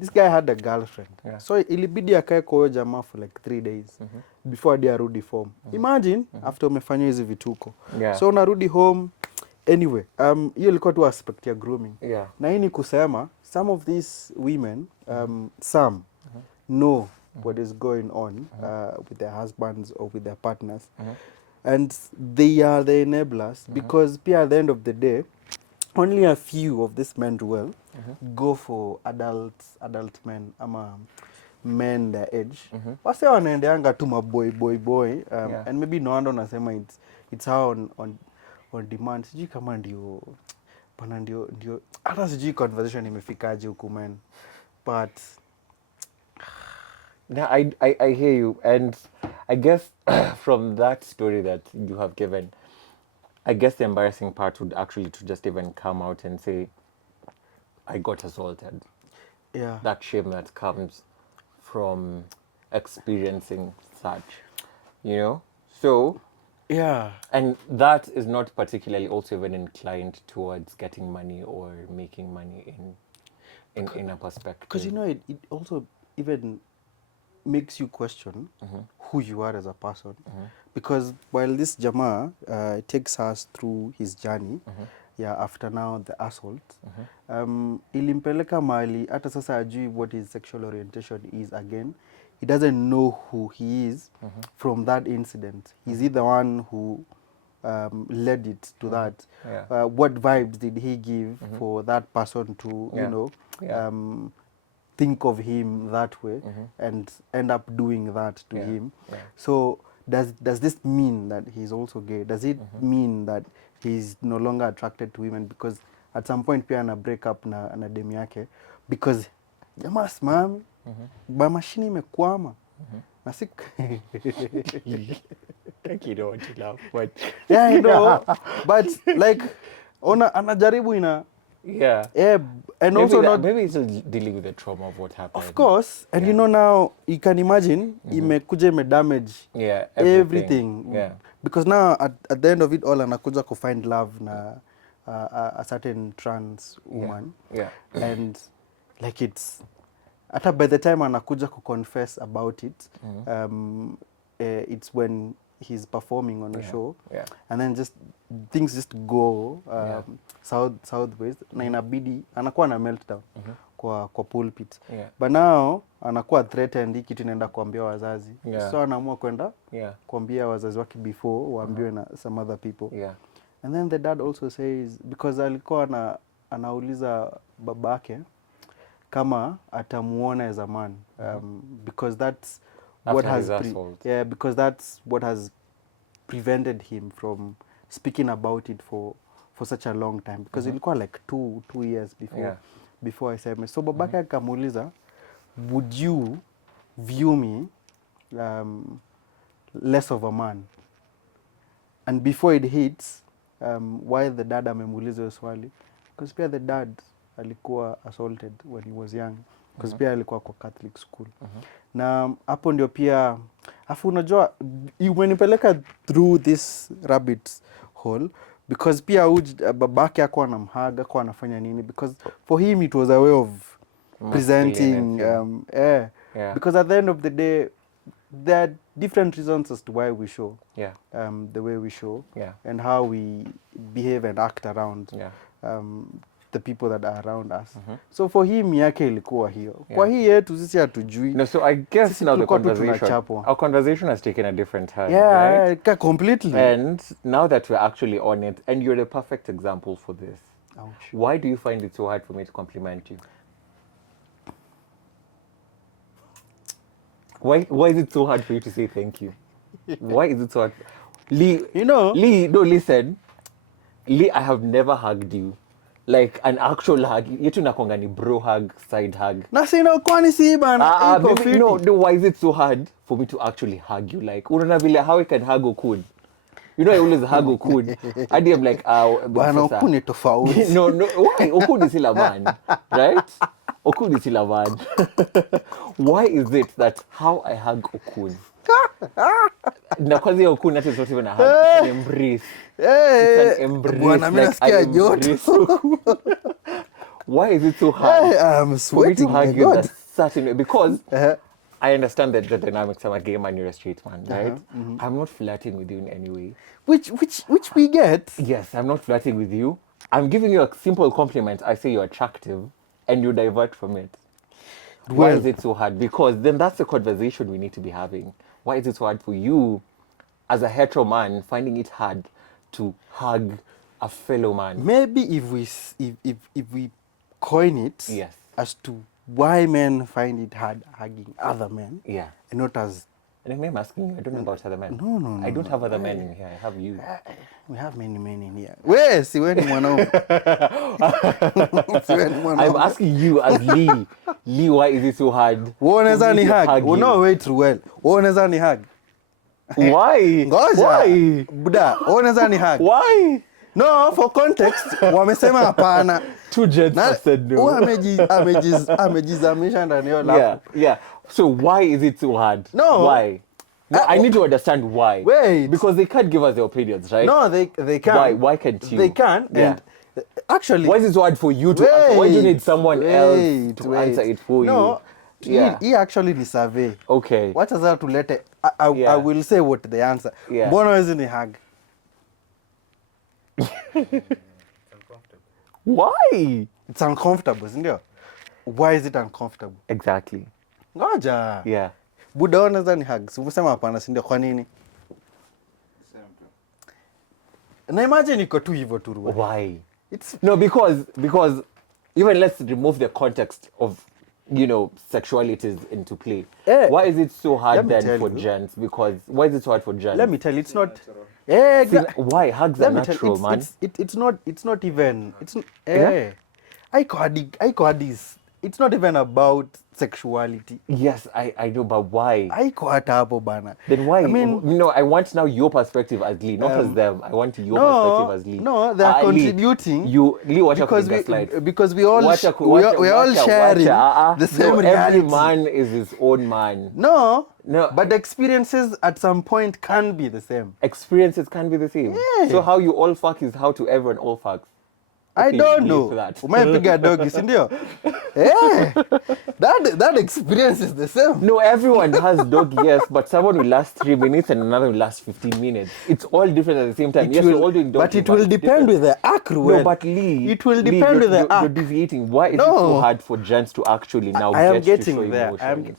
This guy had a girlfriend. Yeah. So ilibidi akae kwa huyo jamaa for like 3 days before they arudi home. Imagine after umefanya hizi vituko. Yeah. So unarudi home. Anyway, hiyo ilikuwa tu aspect ya grooming. Yeah. Na hii ni kusema some of these women, some know what is going on with their husbands or with their partners. And they are the enablers because pia at the end of the day, only a few of these men go for adult men ama men their age. Wase wanaendeanga tu boy and maybe no wonder unasema it's how on demand. Sijui kama ndio pana ndio hata sijui conversation imefikaje huku men, but now I hear you, and I guess from that story that you have given, I guess the embarrassing part would actually to just even come out and say, I got assaulted. Yeah. That shame that comes from experiencing such, you know? So, yeah. And that is not particularly also even inclined towards getting money or making money in a perspective. Because, you know, it also even makes you question who you are as a person. Because while this Jamaa takes us through his journey, after now the assault, ilimpeleka mahali hata sasa ajui what his sexual orientation is again. He doesn't know who he is from that incident. Is he the one who led it to that? Yeah. What vibes did he give for that person to, you know, think of him that way and end up doing that to him? Yeah. So does this mean that he's also gay? Does it mean that he's no longer attracted to women? Because at some point pia ana break up na demu yake because jamaa simami ba mashini imekwama na si Thank you, don't laugh, but yeah, I know. But like anajaribu ina and maybe also maybe it's dealing with the trauma of what happened. Of course, and you know now you can imagine imekuja damage everything. Yeah. Because now at the end of it all anakuja to find love na a certain trans woman. Yeah. And like it's hata by the time anakuja to confess about it, it's when he's performing on a show, and then just things just go southways na inabidi anakuwa na meltdown kwa pulpit. But now anakuwa threatened, hiki kitu inaenda kuambia wazazi, so anaamua kwenda kuambia wazazi wake before waambiwe na some other people. And then the dad also says, because alikuwa anauliza babake kama atamuona as a man, because that's what has because that's what has prevented him from speaking about it for such a long time, because ilikuwa like two years before I said. So babake akamuuliza, would you view me less of a man? And before it hits, why the dad amemuuliza swali, because pia the dad alikuwa assaulted when he was young, because pia alikuwa kwa Catholic school. Na hapo ndio pia afu unajua umenipeleka through this rabbit hole, because pia babake hakuwa anamhaga, kwa anafanya nini, because for him it was a way of presenting because at the end of the day there are different reasons as to why we show the way we show and how we behave and act around the people that are around us. So for him yake ilikuwa hiyo. Kwa hii yetu sisi hatujui. No, so I guess now the our conversation has taken a different turn. Yeah, right? Completely. And now that we're actually on it, and you're the perfect example for this. Ouch. Why do you find it so hard for me to compliment you? Why is it so hard for you to say thank you? Why is it so hard? Lee, no, listen. Lee, I have never hugged you. Like an actual hug. Yetu nakwanga ni bro hug, side hug. Na sina kwani si bana. No, why is it so hard for me to actually hug you? Like, unaona vile how I can hug Okun? You know I always hug Okun. Hadi I'm like, bana Okun ni tofauti. No, why? Okun is still a man, right? Okun is still a man. Why is it that how I hug Okun? Na kwanza Okun that is not even a hug, it's an embrace. It's an embrace. Bwana mimi nasikia joto. Why is it so hard I'm sweating, for me to hug you in a certain way? Because I understand that the dynamics. I'm a gay man, you're a straight man, right? I'm not flirting with you in any way. Which we get. Yes, I'm not flirting with you. I'm giving you a simple compliment. I say you're attractive, and you divert from it. Why is it so hard? Because then that's the conversation we need to be having. Why is it so hard for you, as a hetero man, finding it hard to hug a fellow man? Maybe if we coin it as to why men find it hard hugging other men, and not as. And I'm asking you, I don't know about other men. No. I don't have other men in here. I have you. We have many men in here. Where? Si wewe ni mwanaume. I'm asking you as Lee. Lee, why is it so hard? Wewe unaweza ni hug. No, wait well. Wewe unaweza ni hug. Why? Ngoja. Why? Buda, wewe unaweza ni hug. Why? No, for context, wamesema hapana. Two gents have said no. Amejizamisha ndani yao lapo. Yeah. So why is it so hard? No. Why? No, I need to understand why. Wait. Because they can't give us their opinions, right? No, they can. Why can't you? They can. Yeah. And actually, why is it so hard for you to answer? Why do you need someone else to answer it for you? No, he actually ni survey. Okay. What is that to let I will say what the answer. Yeah. Mbona isn't a hug? Why? It's uncomfortable, isn't it? Why is it uncomfortable? Exactly. Ngoja. Yeah. Buda unaweza ni hug. Umesema hapana, si ndio? Kwa nini? Na imagine iko tu hivyo tu. Why? No, because even let's remove the context of, you know, sexualities into play. Why is it so hard then for gents? Because why is it so hard for gents? Let me tell you, it's not. Why hugs are natural, man? It's not even. It's not even about sexuality. Yes, I know, but why? Haiko hata hapo bana. Then why? I mean, I want now your perspective as Lee, not as them. I want your perspective as Lee. No, they are contributing. Lee, watch because we all sharing the same reality. Every man is his own man. No, but experiences at some point can be the same. Experiences can be the same. Yeah. So how you all fuck is how to everyone all fucks. I don't know. Umepiga dog, si ndio? That experience is the same. No, everyone has dog, yes, but someone will last 3 minutes and another will last 15 minutes. It's all different at the same time. Yes, we're all doing dog. But it will depend with the arc. No, but Lee, it will depend with the arc. You're deviating. Why is it so hard for gents to actually now get to show emotions?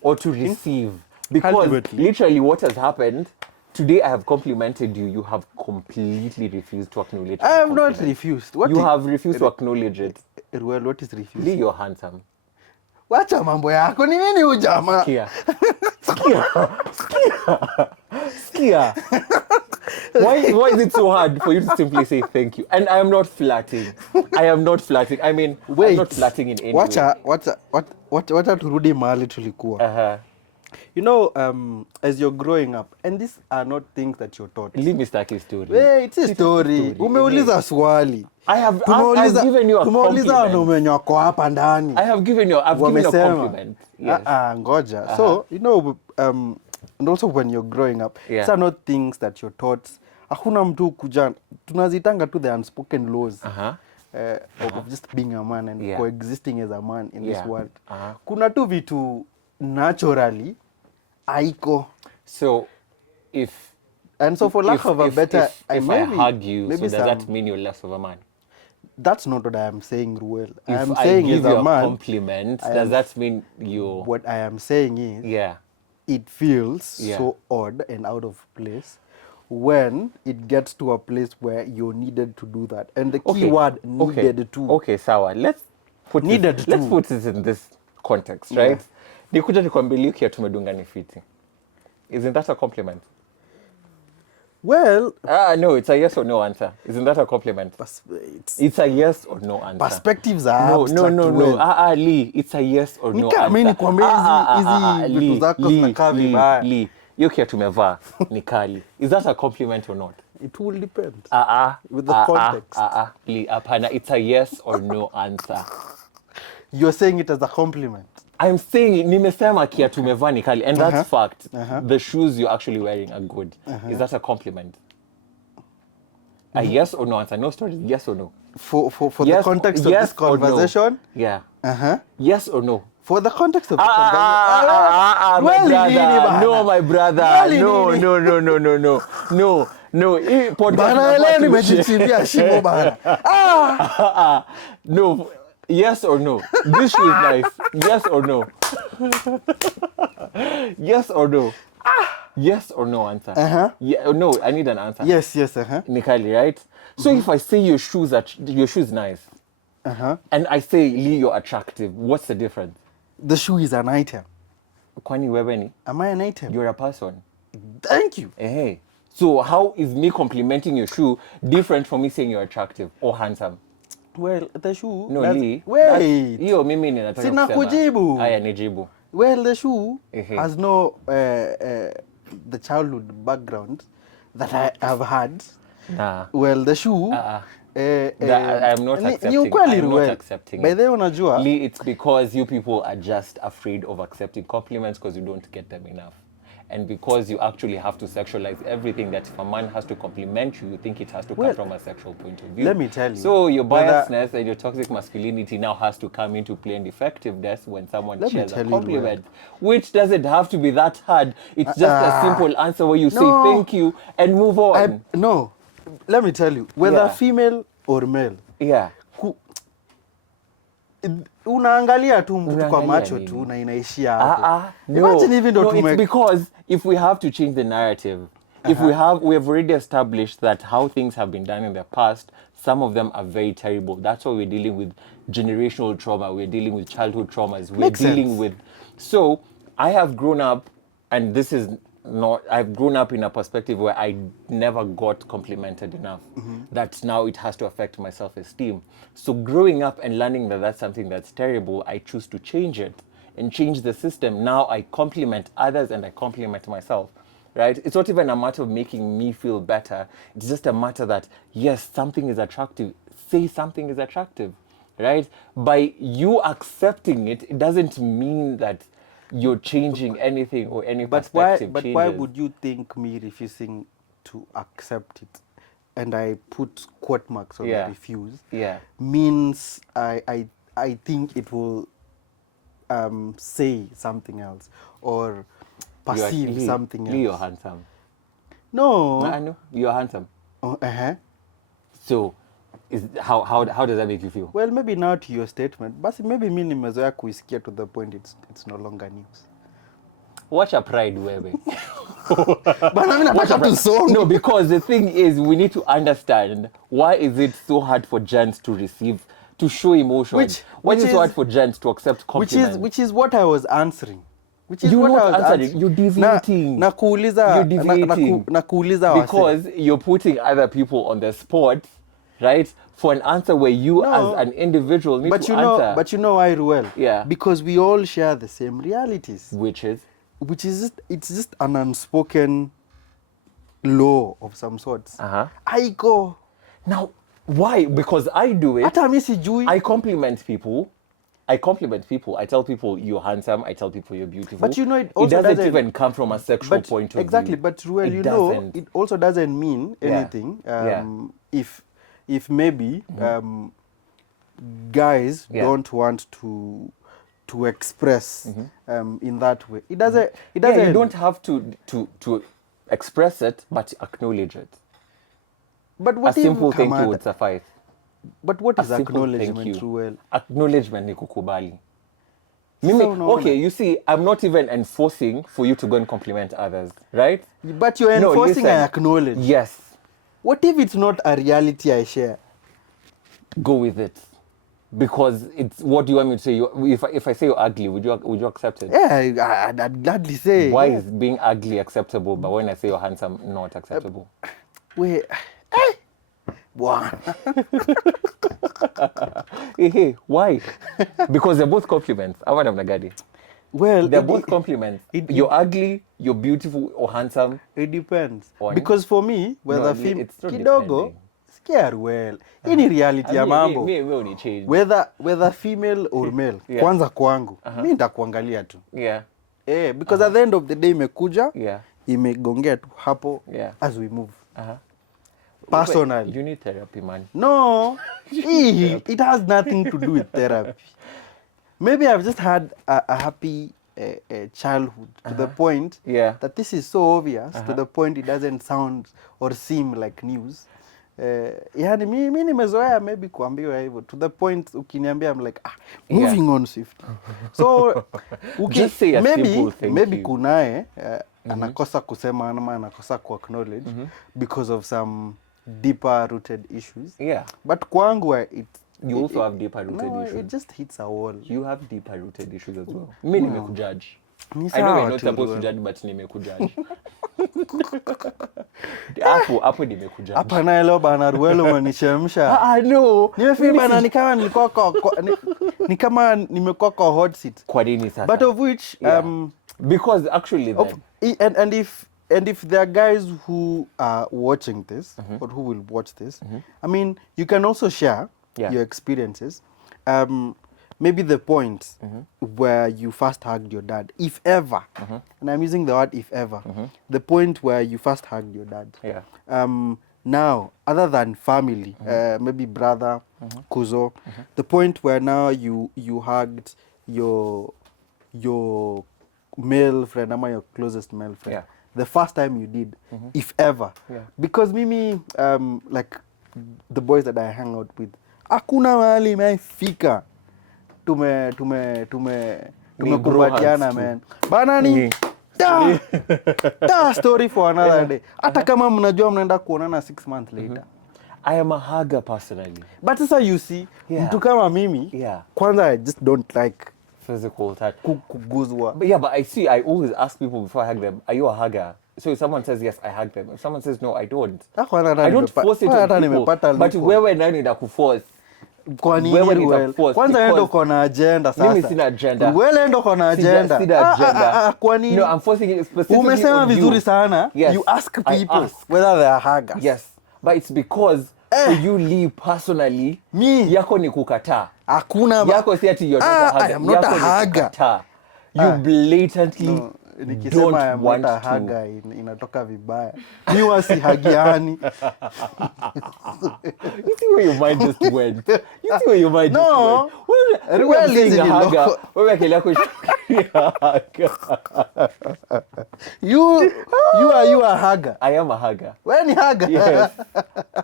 Or to receive? Because literally what has happened, today I have complimented you. You have completely refused to acknowledge it. I have not refused. You have refused to acknowledge it. Well, what is refused? Lee, you're handsome. Wacha mambo yako ni nini ujama? Skia. Why is it so hard for you to simply say thank you? And I am not flirting. I mean, wait, I'm not flirting in any way. Wacha turudi mahali tulikuwa. You know, as you're growing up, and these are not things that you're taught. Leave me start a story. Hey, it's a story. Umeuliza swali. I've given you a compliment. I've given you a compliment. Yes. Ngoja. So, you know, and also when you're growing up, these are not things that you're taught. Hakuna mtu kuja, tunazitanga to the unspoken laws. Of just being a man and coexisting as a man in this world. Kuna tu vitu naturally aiko. So for lack of a better, if I hug you, so does that mean you're less of a man? That's not what I am saying, Ruel. If I give you a compliment, does that mean you? What I am saying is, it feels so odd and out of place when it gets to a place where you're needed to do that. And the key word, needed to. Okay, sawa. Let's put this in this context, right? Nikuja nikwambie kia tumedunga ni fiti. Isn't that a compliment? Well, no, it's a yes or no answer. Isn't that a compliment? It's a yes or no answer. Perspectives are abstract. No. Lee, it's a yes or no answer. Lee, hiyo kia tumevaa ni kali. Is that a compliment or not? It will depend. With the context. Lee, apana, it's a yes or no answer. You're saying it as a compliment. I'm saying nimesema kia tumevaa ni kali, and that's fact. The shoes you're actually wearing are good. Is that a compliment? A yes or no answer? No stories. Yes or no? For yes, the context of this conversation? No. Yeah. Yes or no? For the context of this conversation. No, my brother. No. No. Yes or no? This shoe is nice. Yes or no? Yes or no? Yes or no answer? Yeah, no, I need an answer. Yes. Nikali, right? So if I say your shoes nice, and I say Lee, you're attractive, what's the difference? The shoe is an item. Kwani wewe ni? Am I an item? You're a person. Thank you. Hey. So how is me complimenting your shoe different from me saying you're attractive or handsome? Well, the shoe... No, Lee. Wait. Hiyo mimi ninataka kusema. Sina kujibu. Haya nijibu. Well, the shoe has no the childhood background that I have had. Nah. Well, the shoe... I'm not accepting By the way, unajua... Lee, it's because you people are just afraid of accepting compliments because you don't get them enough. And because you actually have to sexualize everything, that if a man has to compliment you, you think it has to come from a sexual point of view. Let me tell you. So your biasness and your toxic masculinity now has to come into play and effectiveness when someone shares a compliment, which doesn't have to be that hard. It's just a simple answer where you say thank you and move on. No, let me tell you, whether female or male. Yeah. Unaangalia tu mtu kwa macho tu na inaishia hapo. It's because if we have to change the narrative, if we have already established that how things have been done in the past, some of them are very terrible. That's why we're dealing with generational trauma, we're dealing with childhood traumas, we're dealing with... So I have grown up, and this is not, I've grown up in a perspective where I never got complimented enough, that now it has to affect my self-esteem. So growing up and learning that that's something that's terrible, I choose to change it and change the system. Now I compliment others and I compliment myself, right? It's not even a matter of making me feel better. It's just a matter that, yes, something is attractive. Say something is attractive, right? By you accepting it, it doesn't mean that you're changing anything or any perspective But why would you think me refusing to accept it, and I put quote marks on the refuse, means I think it will say something else or perceive something else? You're handsome. No. I know. You're handsome. So how does that make you feel? Well, maybe now to your statement, but maybe mimi nimezoea kuisikia to the point it's no longer news. Watch a pride, wewe. But no, because the thing is, we need to understand why is it so hard for gents to show emotion. Why is it so hard for gents to accept compliments? Which is what I was answering. You're not answering. You're deviating. You're deviating. Because you're putting other people on the spot, right? For an answer where you as an individual need to answer. But you know why, Ruel? Yeah. Because we all share the same realities. Which is it's just an unspoken law of some sorts. I go. Now, why? Because I do it. I compliment people. I tell people you're handsome. I tell people you're beautiful. But you know, it doesn't even come from a sexual point of view. Exactly. But Ruel, you know, it also doesn't mean anything. If maybe guys don't want to express in that way, it doesn't. You don't have to express it, but acknowledge it. But what a simple thank you would suffice. But what is acknowledgement, Ruel? Acknowledgement ni kukubali. Mimi, So no, okay, you see, I'm not even enforcing for you to go and compliment others, right? but you're No, enforcing, listen. I acknowledge. Yes, What if it's not a reality I share? go with it. Because it's, what do you want me to say? If I say you're ugly, would you accept it? Yeah, I'd gladly say. Why yeah. is being ugly acceptable, but when I say you're handsome, not acceptable? Wait, one. Hey, why? Because they're both compliments. Awana mnagadi. Well, They're both compliments. You're ugly, you're beautiful, or handsome. It depends. On? Because for me, whether it's not kidogo, depending. scare well. Ini reality ya mambo. Me change. Whether female or male, Yeah. kwanza kwangu, mi nitakuangalia tu. Yeah. Because at the end of the day imekuja, Yeah. imegongea tu hapo as we move. Personally. You need therapy, man. No, it has nothing to do with therapy. Maybe I've just had a happy childhood to the point that this is so obvious to the point it doesn't sound or seem like news. Yani mi nimezoea maybe kuambiwa hivyo to the point ukiniambia I'm like moving on swiftly. So Just say a simple thank maybe you. kunae anakosa kusema ama anakosa ku acknowledge because of some deeper rooted issues. Yeah. But kwangu you also have deeper rooted issues. It just hits a wall. You have deeper rooted issues as well. Me nimekujudge. Ni I know sawa you're not tu, supposed to judge, but nimekujudge. Hapo nimekujudge. Hapa naye leo bana Ruelo umenichemsha. No. Nimefeel bana ni kama nilikuwa ni kama nimekuwa kwa hot seat. Kwa nini sasa? But of which because actually then, and if there are guys who are watching this or who will watch this, I mean, you can also share your experiences. Maybe the point where you first hugged your dad, if ever, and I'm using the word if ever, the point where you first hugged your dad. Yeah. Now, other than family, maybe brother, kuzo, the point where now you hugged your male friend, ama your closest male friend. Yeah. The first time you did, if ever. Yeah. Because mimi, like the boys that I hang out with, hakuna mahali imefika. Tumekumbatiana man. Bana ni story for another day. Hata kama mnajua mnaenda kuonana 6 months later. I am a hugger personally. But sasa you see, mtu kama mimi, kwanza I just don't like physical touch. Kuguzwa. But yeah, but I always ask people before I hug them, are you a hugger? So if someone says yes, I hug them. If someone says no, I don't. I don't force it on people. But wewe nani nda kuforce? Kwa nini kwanza wewe ndo uko na agenda sasa. Mimi sina agenda. Wewe ndo uko na agenda. Sina agenda. Kwa nini? No, I'm forcing it specifically. Umesema vizuri sana. Yes, you ask people whether they are huggers. Yes. But it's because you live personally, yako ni kukataa. Hakuna yako si ati you're not a hugger. I am not a hugger. You blatantly nikisema I am not a hugger inatoka vibaya. Mi wasihagiani. You see where your mind just went. You see where your mind just went. Well, is a hugger. Wewe akili yako you are a hugger. I am a hugger. Wewe ni hugger. Yes.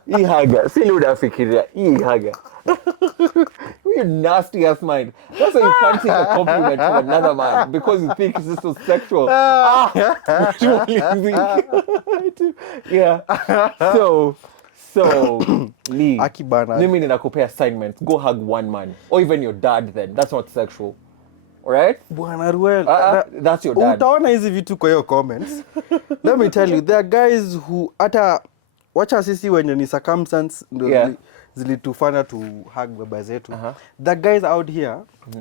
Hii hugger. Si ndio unafikiria hii hugger. You nasty ass mind. That's why you can't take a compliment from another man because you think it's just so sexual. Yeah. So Lee, mimi ninakupea assignments. Go hug one man or even your dad then. That's not sexual. Alright? Bwana Ruel. That's your dad. Utaona hizi vitu kwa hiyo comments. Let me tell you, there are guys who hata wacha sisi wenye ni circumstance ndio zilitufanya to hug baba zetu. The guys out here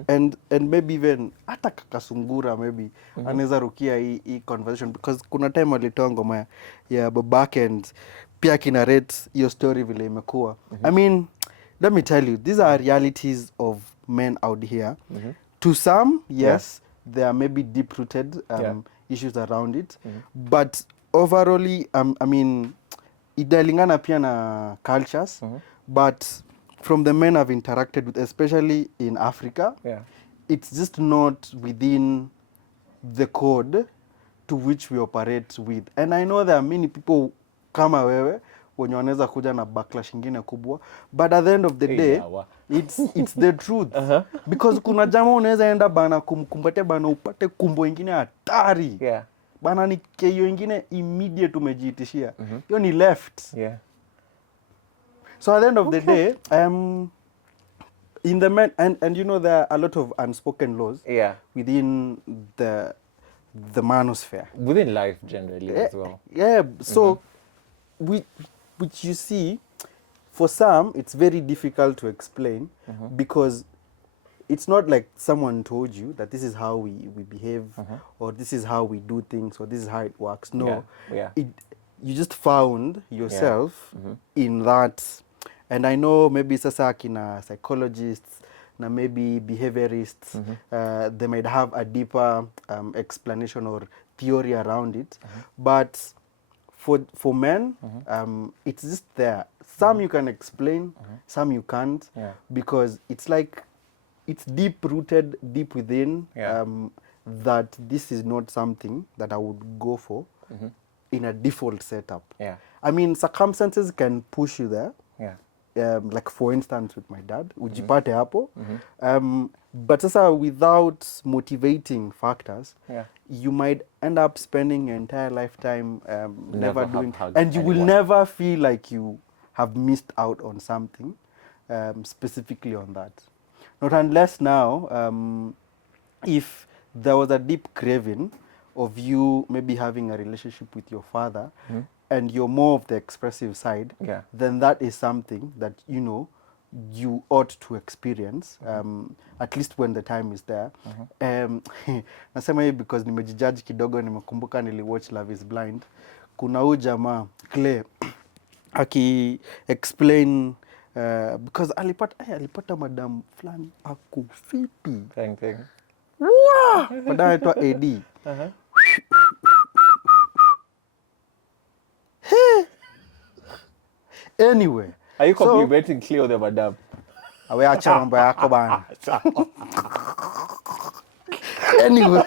and maybe even hata kakasungura maybe anaweza rukia hii conversation because kuna time alitoa ngoma ya babake and pia kina rate hiyo story vile imekuwa. I mean, let me tell you, these are realities of men out here. To some, yes, there are maybe deep-rooted issues around it. But overall, I mean, idalingana pia na cultures. But from the men I've interacted with, especially in Africa, it's just not within the code to which we operate with. And I know there are many people kama wewe wenye wanaweza kuja na backlash ingine kubwa, but at the end of the day it's the truth. Because kuna jamaa unaweza enda bana kumkumbatia bana upate kumbo ingine hatari. Bana ni keyo ingine immediate umejiitishia. Hiyo ni left. So at the end of the day, in the men, and you know there are a lot of unspoken laws within the manosphere. Within life generally as well. So which you see, for some it's very difficult to explain because it's not like someone told you that this is how we behave or this is how we do things or this is how it works. No, you just found yourself in that. And I know maybe sasa kina psychologists na maybe behaviorists, they might have a deeper explanation or theory around it. But for men, it's just there. Some you can explain, some you can't, because it's like it's deep rooted, deep within, that this is not something that I would go for in a default setup. I mean, circumstances can push you there. Like for instance with my dad, ujipate hapo. But sasa without motivating factors, you might end up spending your entire lifetime never doing, and you will never feel like you have missed out on something specifically on that. Not unless now, if there was a deep craving of you maybe having a relationship with your father, and you're more of the expressive side, then that is something that, you know, you ought to experience, at least when the time is there. Nasema hii because nimejijudge kidogo, nimekumbuka niliwatch Love is Blind. Kuna huyu jamaa Clay aki-explain because alipata madam fulani akufiti. Wow! Madam anaitwa AD. Anyway, are you complimenting Cleo the madam? Awe acha mambo yako bana. Anyway,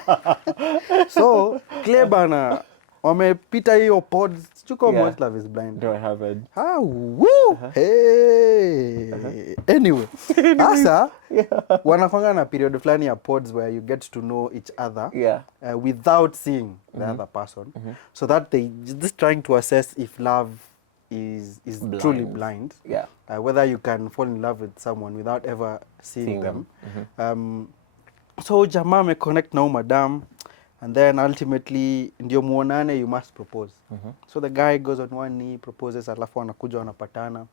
so Clay bana wamepita hiyo pods. Chuko watch Love is Blind. No, I haven't. Woo! Hey. Anyway, asa wanakwanga na period fulani ya pods where you get to know each other without seeing the other person, so that they just trying to assess if love is truly blind. Whether you can fall in love with someone without ever seeing them. So jamaa me connect na madam, and then ultimately ndio muonane, you must propose. So the guy goes on one knee, proposes, alafu wanakuja wanapatana.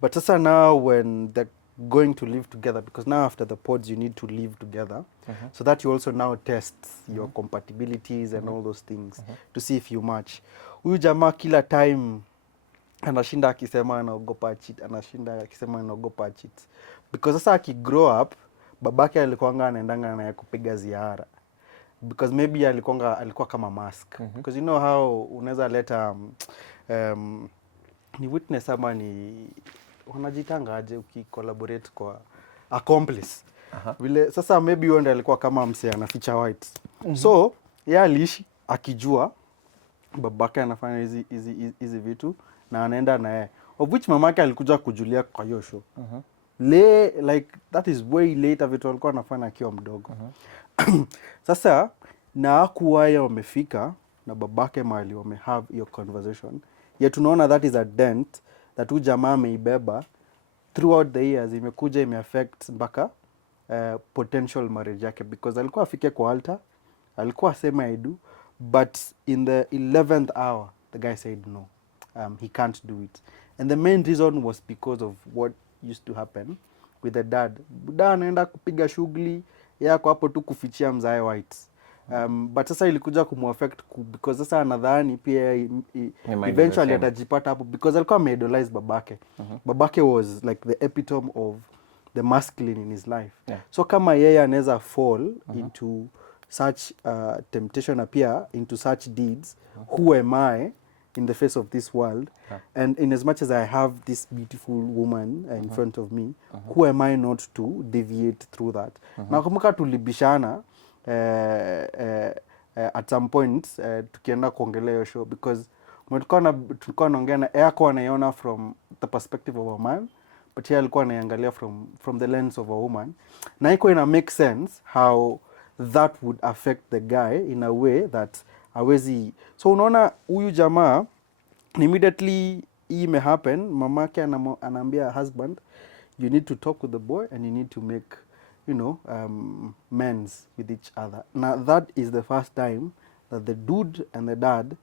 But sasa now when they're going to live together, because now after the pods you need to live together, so that you also now test your compatibilities and all those things to see if you match. Huyu jamaa kila time anashinda akisema anaogopa cheat, anashinda akisema anaogopa cheat. Because sasa akigrow up, babake alikuwanga anaendanga na kupiga ziara. Because maybe alikuwa kama mask. Because you know how unaweza leta ni witness ama ni wanajitanga aje ukicollaborate kwa accomplice. Vile sasa maybe yeye ndiye alikuwa kama msee anaficha white. So yeye aliishi akijua babake anafanya hizi vitu na anaenda na yeye, of which mamake alikuja kujulia kwa hiyo show. Like that is way later vitu alikuwa anafanya akiwa mdogo. Sasa na hakuwaya wamefika na babake mahali wamehave hiyo conversation, yet tunaona that is a dent that huyu jamaa ameibeba throughout the years, imekuja imeaffect mpaka potential marriage yake, because alikuwa afike kwa altar, alikuwa asema I do, but in the 11th hour the guy said no, he can't do it. And the main reason was because of what used to happen with the dad. Buda anaenda kupiga shughuli yako hapo tu kufichia mzae white. But sasa ilikuja kumuaffect because sasa anadhani pia eventually atajipata hapo, because alikuwa ameidolize babake. Babake was like the epitome of the masculine in his life. So kama yeye anaweza fall into such temptation, appear into such deeds, who am I in the face of this world? And in as much as I have this beautiful woman in front of me, who am I not to deviate through that? Nakumbuka tulibishana at some point tukienda kuongelea hiyo show, because tulikuwa naongea na yako anaiona from the perspective of a man, but yeye alikuwa anaiangalia from the lens of a woman, na iko ina make sense how that would affect the guy in a way that hawezi. So unaona huyu jamaa immediately hii imehappen, mamake anaambia husband, you need to talk with the boy and you need to make, you know, amends with each other. Now that is the first time that the dude and the dad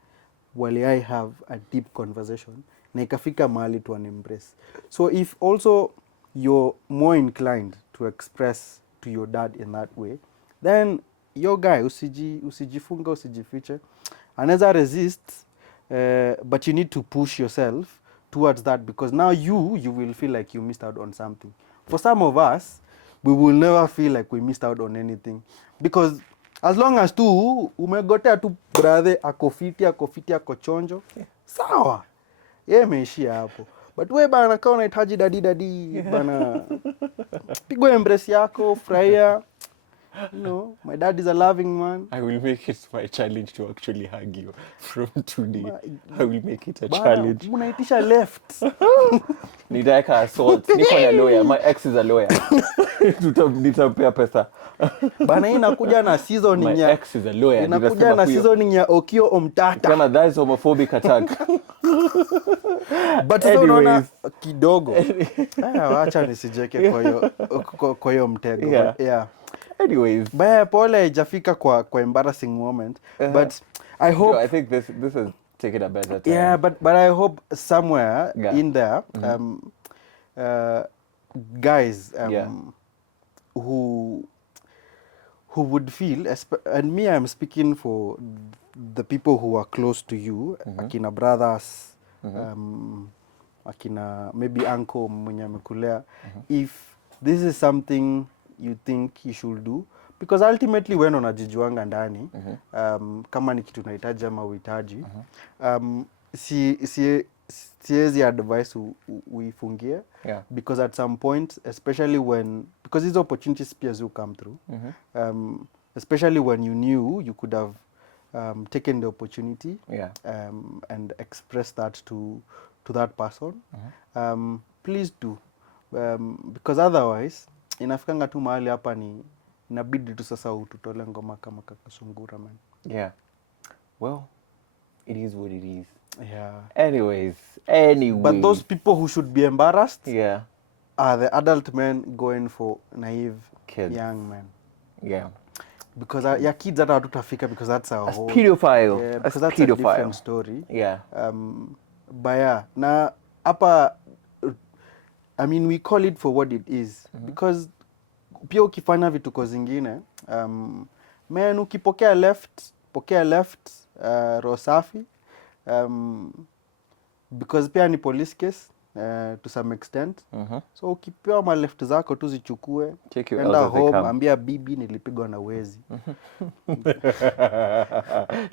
waliai have a deep conversation na ikafika mahali to an embrace. So if also you're more inclined to express to your dad in that way, then your guy usijifunga, usijifiche, anaweza resist, but you need to push yourself towards that, because now you will feel like you missed out on something. For some of us, we will never feel like we missed out on anything, because as long as tu umegotea tu brother akofiti ako chonjo, sawa, yeye ameishia hapo. But we bana, kama unahitaji dadi bana, pigwa embrace yako, furahia. You know, my dad is a loving man. I will make it my challenge to actually hug you from today. I will make it a challenge. Unaitisha left. Nitaeka assault. Niko na lawyer. My ex is a lawyer. Nitampea pesa. Bana, hii inakuja na seasoning my ya. Ex is a lawyer. Inakuja na seasoning ya Okio Omtata. Kama that is homophobic attack. But sasa unaona kidogo. Acha nisijeke kwa hiyo mtego. Yeah. Yeah. Anyways, baya pole haijafika kwa embarrassing moment, but I hope I think this has taken a better time. Yeah, but I hope somewhere in there guys who would feel, and me, I'm speaking for the people who are close to you, akina brothers, akina maybe uncle mwenye amekulea, if this is something you think you should do, because ultimately when unajijuanga ndani, kama ni kitu unahitaji ama uhitaji, siwezi advice uifungie, because at some point, especially when, because these opportunities pia will come through, especially when you knew you could have taken the opportunity, and express that to that person, please do, because otherwise inafikanga tu mahali hapa ni inabidi tu sasa ututole ngoma kama kakasungura, man. Yeah. Well, it is what it is. Yeah. Anyway. But those people who should be embarrassed, are the adult men going for naive kids. Young men. Yeah. Because your kids hata hatutafika, because that's our whole pedophile. Yeah, because that's pedophile. A different story. Yeah. Baya. Na hapa, I mean, we call it for what it is, because pia ukifanya vituko zingine, man, ukipokea left, roho safi, because pia ni police case to some extent, so ukipewa ma left zako tu zichukue, enda home, ambia bibi nilipigwa na wezi.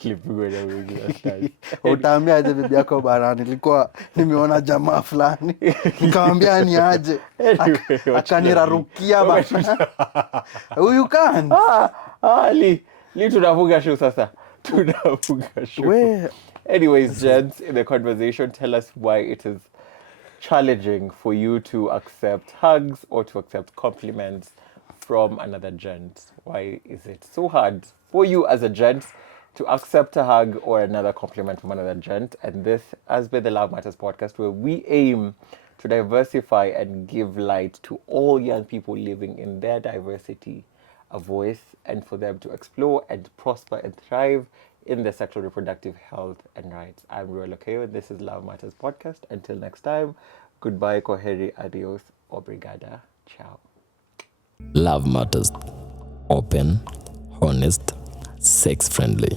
Nilipigwa na wezi. Utaambia aje bibi yako, bana, nilikuwa nimeona jamaa fulani, nikamwambia ni aje, akanirarukia bana. You can't. Li tunafunga show sasa. Tunafunga show. Anyways, gents, in the conversation, tell us why it is challenging for you to accept hugs or to accept compliments from another gent. Why is it so hard for you as a gent to accept a hug or another compliment from another gent? And this has been the Love Matters podcast, where we aim to diversify and give light to all young people living in their diversity, a voice, and for them to explore and prosper and thrive in their sexual reproductive health and rights. I'm Roy Lokeo, and this is Love Matters podcast. Until next time, goodbye, koheri, adios, obrigada, ciao. Love Matters. Open, honest, sex friendly.